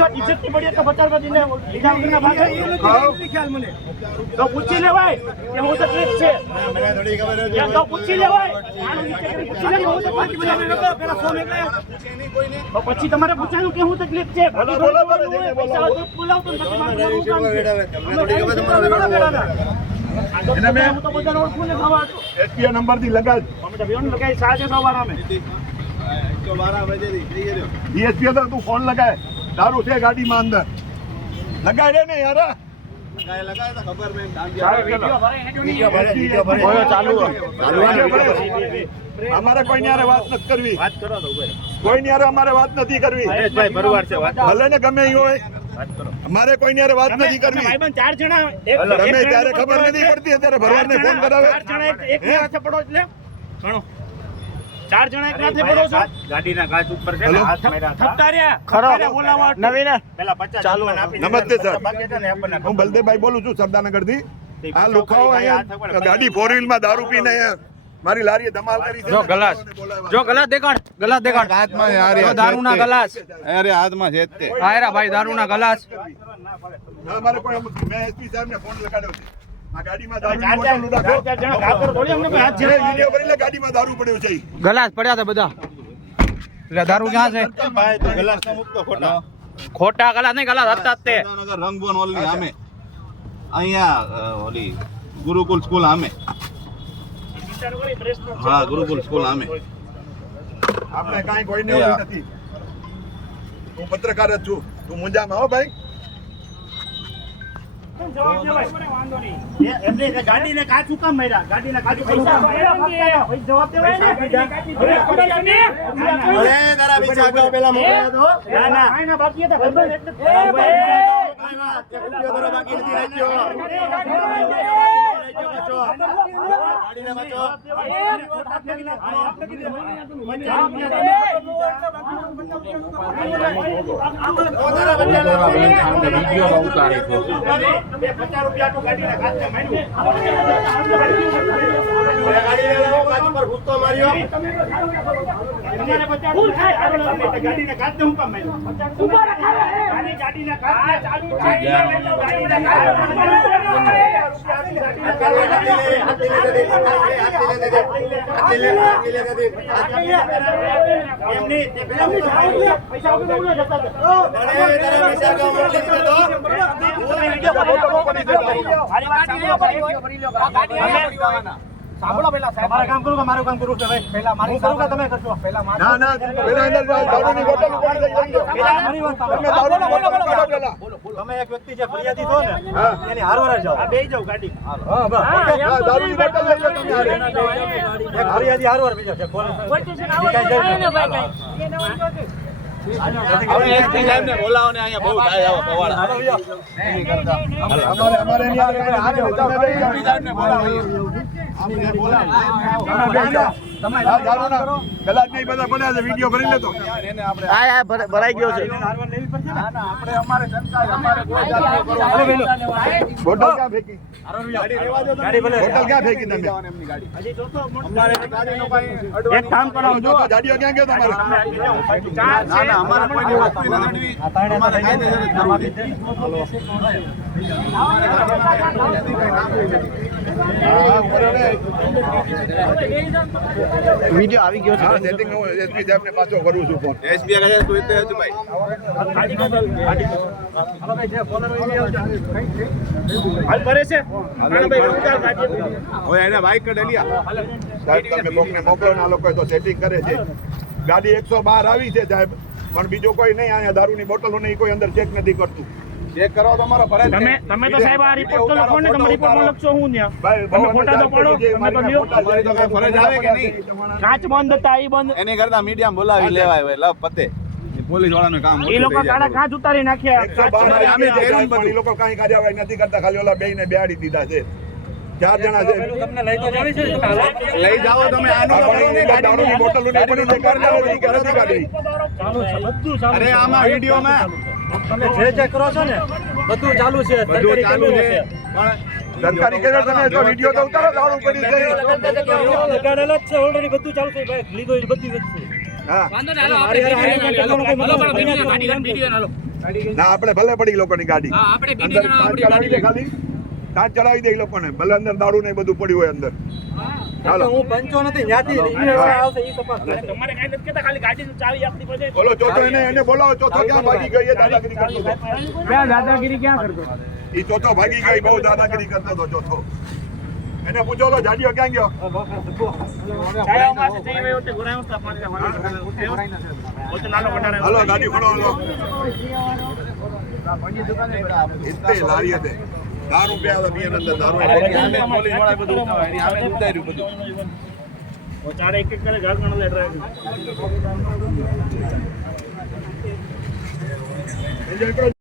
થોડી વાર ઇજ્જત ની પડી તો 50 રૂપિયા દીને લીધા વગરના ભાગે ખ્યાલ મને તો પૂછી લેવાય કે હું તકલીફ છે મને થોડી ખબર છે તો પૂછી લેવાય આનું નીચે પૂછી લે હું તકલીફ છે પેલા ફોન એટલે તો પછી તમારે પૂછવાનું કે હું તકલીફ છે બોલો પૈસા બોલાવ તો તમને થોડી ખબર તમારા એને મે હું તો બધાને ઓળખું ને ખાવા હતો એસપી નંબર થી લગાડ અમે તો બેન લગાઈ સાજે સવારા મે 112 બજે થઈ ગયો ડીએસપી તો તું ફોન લગાય દારૂ છે ગાડીમાં અંદર લગાડે ને યાર લગાય તો ખબર મે વિડિયો ભરે ચાલુ અમારે કોઈ ન્યારે વાત નથી કરવી વાત કરો તો કોઈ ન્યારે અમારે વાત નથી કરવી ભાઈ બરોબર છે વાત ભલે ને ગમે ઈ હોય અમારે કોઈ ન્યારે વાત નથી કરવી ભાઈબંધ 4 જણા તમે ત્યારે ખબર નથી પડતી અત્યારે ભરવાડને ફોન કરાવે 4 જણા એક હાથે પડો એટલે ઘણો 4 જણા એક હાથે પડો છો ગાડીના કાચ ઉપર છે ને હાથ માર્યા થપટાર્યા ખરો બોલાવા નવીન પેલા 50 ચાલુ નમસ્તે સર હું બલદેવભાઈ બોલું છું સરદારનગર થી આ લોકોઓ અહીંયા ગાડી 4 વ્હીલ માં દારૂ પીને મારી લારીએ ધમાલ કરી છે જો ગ્લાસ દેખાડ હાથમાં યાર દારૂના ગ્લાસ અરે હાથમાં છે તે આયરા ભાઈ દારૂના ગ્લાસ અમારે કોઈ મેં એસપી સાહેબને ફોન લગાડ્યો છે આ ગાડીમાં દારૂ થોડી અમને હાથ છે વિડિયો કરી લે ગાડીમાં દારૂ પડ્યો છે ગ્લાસ પડ્યા હતા બધા એટલે દારૂ ક્યાં છે ભાઈ તો ગ્લાસ નો મુક્તો ખોટા ગ્લાસ નહીં ગ્લાસ હતા તે રંગબોન ઓલની સામે અહીંયા ઓલી ગુરુકુલ સ્કૂલ સામે હા ગુરુકુલ સ્કૂલ આમે આપણે કાઈ કોઈને નથી હું પત્રકાર જ છું તું મુંજામાં હો ભાઈ જવાબ દેવાય વાંધો નહીં એમને ગાડીને કાચું કામ માર્યા ગાડીના કાચું પૈસા જવાબ દેવાય ને અરે તારા બીજા અગાઉ પેલા મોકલ્યા તો ના આના બાકી હતા ભાઈ એટલે બાકી નથી રાખ્યો ગાડીને બચો વિડિયો ઉતારે છે 50 રૂપિયા તો ગાડીના કાચે માર્યું ગાડી કાચ પર ભૂતો માર્યો તમારે 50 ફૂલ થાય ગાડીના કાચે હું કામ માર્યો ઉભા રાખો ગાડીના કાચ ચાલુ ગાડીના સાંભળો પેલા સાહેબ મારું કામ કરું કે મારું કામ કરું કે ભાઈ પહેલા મારી કરું કે તમે કરશો પહેલા મારી ના ના પહેલા અંદર દારૂની બોટલ ઉપાડી લઈ જજો પહેલા મારી વાત તમે દારૂની બોટલ કાઢો પહેલા તમે એક વ્યક્તિ જે ફરિયાદી છો ને એની હારવાર જાવ આ બેહી જાવ ગાડી હા બસ દારૂની બોટલ લઈ લો તમે હારે એક ફરિયાદી હારવાર બેજો છે પોલીસ સ્ટેશન આવો ને ભાઈ હવે એસપી સાહેબ ને બોલાવો ને અહીંયા બહુ થાય આવો પવાડા અમારે ની હારે તમે એસપી સાહેબ ને બોલાવો આપણે બોલાવો તમે દારૂના ગલાસ નહીં બધા પડ્યા છે વિડિયો ભરી લેતો એને આપણે આ ભરાઈ ગયો છે ના ના આપણે અમારે જનતા અમારે કોઈ જાતનો કરો અરે બેલો બોટલ ક્યાં ફેંકી ગાડી રેવા દો ગાડી ભલે બોટલ ક્યાં ફેંકી તમે એમની ગાડી હજી જોતો અમારે ગાડીનો ભાઈ એક કામ કરાવો જો ગાડીઓ ક્યાં ગયો તમારે ના ના અમારે કોઈ વસ્તુ નથી અમારે કાયદેસર વિડિયો આવી ગયો છે સેટિંગ હું એસપી સાહેબ ને પાછો કરું છું ફોન એસપી કહે તો એટલે હતું ભાઈ ગાડી હવે જે ફોનર વિડિયો હાલ ભરે છે ભાઈ ગાડી હવે એને બાઈક કઢેલિયા સાહેબ તમે કોકને મોકલો ના લોકો તો સેટિંગ કરે છે ગાડી 112 આવી છે સાહેબ પણ બીજો કોઈ નહીં અહીંયા દારૂની બોટલો નહીં કોઈ અંદર ચેક નથી કરતું ચેક કરો તમારો ફરજ તમે તો સાહેબ આ રિપોર્ટ તો લખો ને તમે રિપોર્ટમાં લખશો હું ત્યાં તમે ફોટા તો પાડો તમે તો લ્યો તમારી તો કઈ ફરજ આવે કે નહીં કાચ બંધ હતા ઈ બંધ એની કરતા મીડિયમ બોલાવી લેવાય હવે લવ પતે પોલીસ વાળાનું કામ એ લોકો કાળા કાચ ઉતારી નાખ્યા 112 અમે જેલું બધી લોકો કાઈ કાર્યવાહી નથી કરતા ખાલી ઓલા બેયને બેહાડી દીધા છે 4 જણા છે તમને લઈ તો જવી છે લઈ જાઓ તમે આનું કરો ને ગાડીની બોટલ ને પણ જે કરતા હોય ઈ નથી કાઢી ચાલુ છે બધું ચાલુ અરે આમાં વિડિયોમાં તમે જે કરો છો ને બધું ચાલુ છે સરકારી ચાલુ છે પણ સરકારી કેડર તમે તો વિડિયો તો ઉતારો દારૂ પડી છે લગાડેલા જ છે ઓલરેડી બધું ચાલુ છે ભાઈ લીધો એ બધી વસ્તુ હા વાંધો ને હાલો આપણે વિડિયો હાલો ના આપણે ભલે પડી લોકોની ગાડી હા આપણે અંદર ટીટી જણા કાચ ચડાવી દે ખાલી કાચ ચડાવી દે એ લોકોને ભલે અંદર દારૂ ને બધું પડ્યું હોય અંદર ચાલો હું પંચો નથી જ્યાંથી આવશે ઈ તપાસ કરે. તમારે કાઈ નથી કેતા ખાલી ગાડીની ચાવી આપણી પાસે બોલો ચોથો એને બોલાવો ચોથો ક્યાં ભાગી ગઈ એ દાદાગીરી કરતો હતો ક્યાં દાદાગીરી ક્યાં કરતો? એ ચોથો ભાગી ગઈ બહુ દાદાગીરી કરતો હતો ચોથો એને પૂછો તો જાડીઓ ક્યાં ગયો ચાયા પાસે જઈ રહ્યો તે ઘોરાયો તો પાણી ઓતે નાનો કટારે હાલો ગાડી ખોલો હાલો ઇત્તે લારી હતી દારૂ પીયા તો પીએ અંદર દારૂ પોલીસ વાળા બધું એની સામે ઉતાર્યું બધું ઓ ચારે એક એક કરે ઘર ગણ લે ડ્રાઈવર